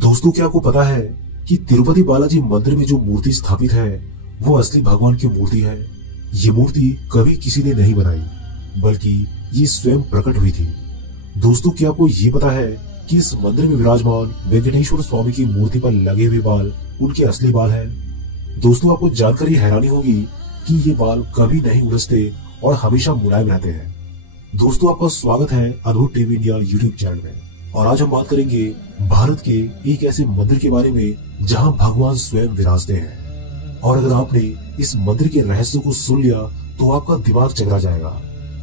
दोस्तों, क्या आपको पता है कि तिरुपति बालाजी मंदिर में जो मूर्ति स्थापित है वो असली भगवान की मूर्ति है। ये मूर्ति कभी किसी ने नहीं बनाई, बल्कि ये स्वयं प्रकट हुई थी। दोस्तों, क्या आपको ये पता है कि इस मंदिर में विराजमान वेंकटेश्वर स्वामी की मूर्ति पर लगे हुए बाल उनके असली बाल हैं। दोस्तों, आपको जानकर ये हैरानी होगी कि ये बाल कभी नहीं उलझते और हमेशा मुलायम रहते हैं। दोस्तों, आपका स्वागत है अद्भुत टीवी इंडिया यूट्यूब चैनल में। और आज हम बात करेंगे भारत के एक ऐसे मंदिर के बारे में जहां भगवान स्वयं विराजते हैं। और अगर आपने इस मंदिर के रहस्य को सुन लिया तो आपका दिमाग चकरा जाएगा।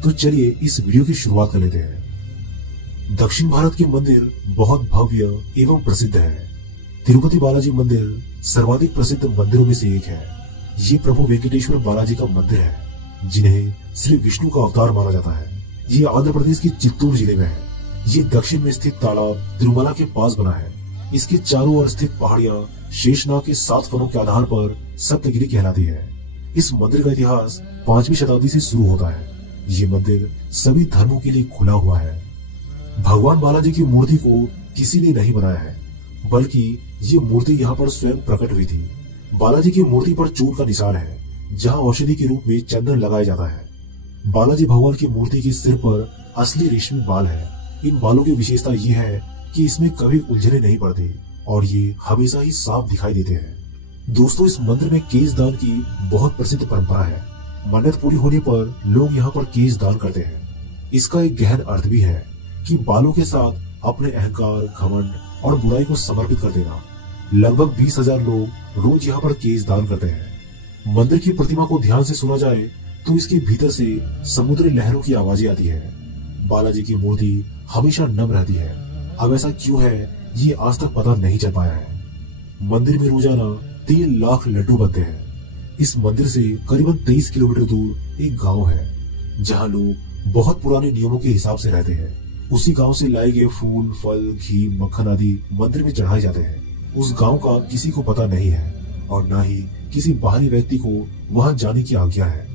तो चलिए इस वीडियो की शुरुआत कर लेते हैं। दक्षिण भारत के मंदिर बहुत भव्य एवं प्रसिद्ध है। तिरुपति बालाजी मंदिर सर्वाधिक प्रसिद्ध मंदिरों में से एक है। ये प्रभु वेंकटेश्वर बालाजी का मंदिर है, जिन्हें श्री विष्णु का अवतार माना जाता है। ये आंध्र प्रदेश के चित्तूर जिले में है। ये दक्षिण में स्थित तालाब तिरुमला के पास बना है। इसके चारों ओर स्थित पहाड़ियां शेषनाग के 7 फनों के आधार पर सप्तगिरी कहलाती है। इस मंदिर का इतिहास 5वीं शताब्दी से शुरू होता है। ये मंदिर सभी धर्मों के लिए खुला हुआ है। भगवान बालाजी की मूर्ति को किसी ने नहीं बनाया है, बल्कि ये मूर्ति यहाँ पर स्वयं प्रकट हुई थी। बालाजी की मूर्ति पर चूर्ण का निशान है, जहाँ औषधि के रूप में चंदन लगाया जाता है। बालाजी भगवान की मूर्ति के सिर पर असली रेशमी बाल है। इन बालों की विशेषता ये है कि इसमें कभी उलझने नहीं पड़ती और ये हमेशा ही साफ दिखाई देते हैं। दोस्तों, इस मंदिर में केश दान की बहुत प्रसिद्ध परंपरा है। मन्नत पूरी होने पर लोग यहाँ पर केश दान करते हैं। इसका एक गहन अर्थ भी है कि बालों के साथ अपने अहंकार, घमंड और बुराई को समर्पित कर देना। लगभग 20,000 लोग रोज यहाँ पर केश दान करते हैं। मंदिर की प्रतिमा को ध्यान से सुना जाए तो इसके भीतर से समुद्री लहरों की आवाजें आती है। बालाजी की मूर्ति हमेशा नम रहती है। अब ऐसा क्यों है ये आज तक पता नहीं चल पाया है। मंदिर में रोजाना 3 लाख लड्डू बनते हैं। इस मंदिर से करीबन 23 किलोमीटर दूर एक गांव है, जहां लोग बहुत पुराने नियमों के हिसाब से रहते हैं। उसी गांव से लाए गए फूल, फल, घी, मक्खन आदि मंदिर में चढ़ाए जाते हैं। उस गांव का किसी को पता नहीं है और न ही किसी बाहरी व्यक्ति को वहां जाने की आज्ञा है।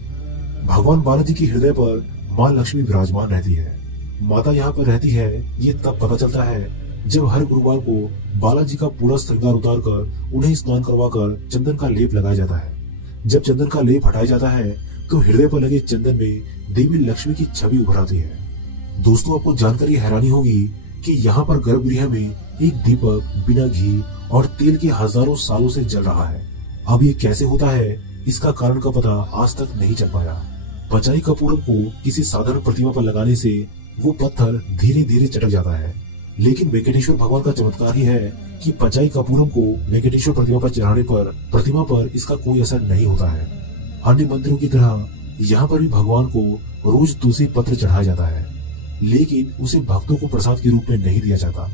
भगवान बालाजी के हृदय पर माँ लक्ष्मी विराजमान रहती है। माता यहाँ पर रहती है ये तब पता चलता है जब हर गुरुवार को बालाजी का पूरा श्रृंगार उतार कर उन्हें स्नान करवाकर चंदन का लेप लगाया जाता है। जब चंदन का लेप हटाया जाता है तो हृदय पर लगे चंदन में देवी लक्ष्मी की छवि उभर आती है। दोस्तों, आपको जानकर ये हैरानी होगी कि यहाँ पर गर्भगृह में एक दीपक बिना घी और तेल के हजारों सालों से जल रहा है। अब ये कैसे होता है, इसका कारण का पता आज तक नहीं चल पाया। पचाई कपूरम को किसी साधारण प्रतिमा पर लगाने से वो पत्थर धीरे धीरे चटक जाता है, लेकिन वेंकटेश्वर भगवान का चमत्कार ही है कि पचाई कपूरम को वेंकटेश्वर प्रतिमा पर चढ़ाने पर प्रतिमा पर इसका कोई असर नहीं होता है। अन्य मंदिरों की तरह यहाँ पर भी भगवान को रोज तुलसी पत्र चढ़ाया जाता है, लेकिन उसे भक्तों को प्रसाद के रूप में नहीं दिया जाता।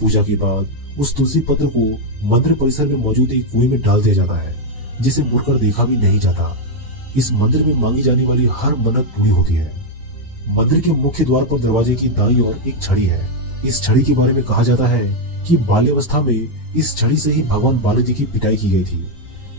पूजा के बाद उस तुलसी पत्र को मंदिर परिसर में मौजूद एक कुएं में डाल दिया जाता है, जिसे मुड़कर देखा भी नहीं जाता। इस मंदिर में मांगी जाने वाली हर मन्नत पूरी होती है। मंदिर के मुख्य द्वार पर दरवाजे की दाईं ओर एक छड़ी है। इस छड़ी के बारे में कहा जाता है कि बाल्यावस्था में इस छड़ी से ही भगवान बालाजी की पिटाई की गई थी।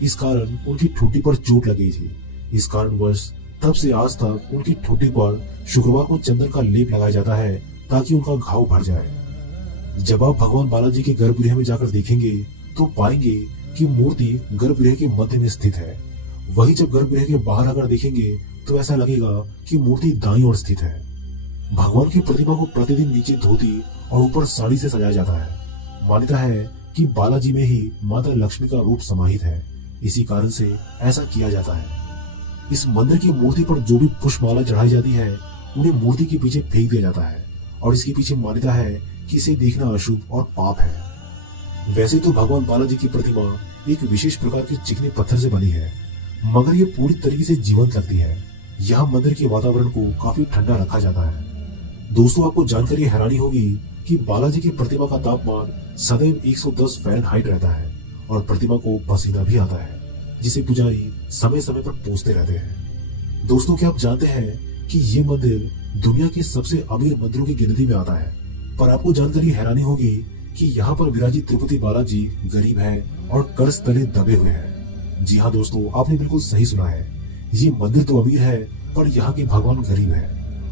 इस कारण उनकी ठुड्डी पर चोट लगी थी। इस कारणवश तब से आज तक उनकी ठुड्डी पर शुक्रवार को चंदन का लेप लगाया जाता है ताकि उनका घाव भर जाए। जब आप भगवान बालाजी के गर्भगृह में जाकर देखेंगे तो पाएंगे कि मूर्ति गर्भगृह के मध्य में स्थित है। वही जब गर्भगृह के बाहर आकर देखेंगे तो ऐसा लगेगा कि मूर्ति दाईं ओर स्थित है। भगवान की प्रतिमा को प्रतिदिन नीचे धोती और ऊपर साड़ी से सजाया जाता है। मान्यता है कि बालाजी में ही माता लक्ष्मी का रूप समाहित है, इसी कारण से ऐसा किया जाता है। इस मंदिर की मूर्ति पर जो भी पुष्पमाला चढ़ाई जाती है उन्हें मूर्ति के पीछे फेंक दिया जाता है और इसके पीछे मान्यता है कि इसे देखना अशुभ और पाप है। वैसे तो भगवान बालाजी की प्रतिमा एक विशेष प्रकार के चिकने पत्थर से बनी है, मगर ये पूरी तरीके से जीवंत लगती है। यहाँ मंदिर के वातावरण को काफी ठंडा रखा जाता है। दोस्तों, आपको जानकर ये हैरानी होगी कि बालाजी की प्रतिमा का तापमान सदैव 110 फ़ारेनहाइट रहता है और प्रतिमा को पसीना भी आता है, जिसे पुजारी समय समय पर पोंछते रहते हैं। दोस्तों, क्या आप जानते हैं कि ये मंदिर दुनिया के सबसे अमीर मंदिरों की गिनती में आता है? पर आपको जानकर ये हैरानी होगी कि यहाँ पर विराजित तिरुपति बालाजी गरीब है और कर्ज तले दबे हुए हैं। जी हाँ दोस्तों, आपने बिल्कुल सही सुना है। ये मंदिर तो अमीर है पर यहाँ के भगवान गरीब है।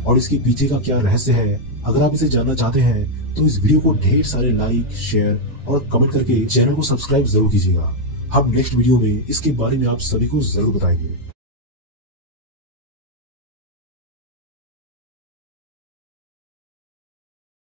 और इसके पीछे का क्या रहस्य है, अगर आप इसे जानना चाहते हैं तो इस वीडियो को ढेर सारे लाइक, शेयर और कमेंट करके चैनल को सब्सक्राइब जरूर कीजिएगा। हम नेक्स्ट वीडियो में इसके बारे में आप सभी को जरूर बताएंगे।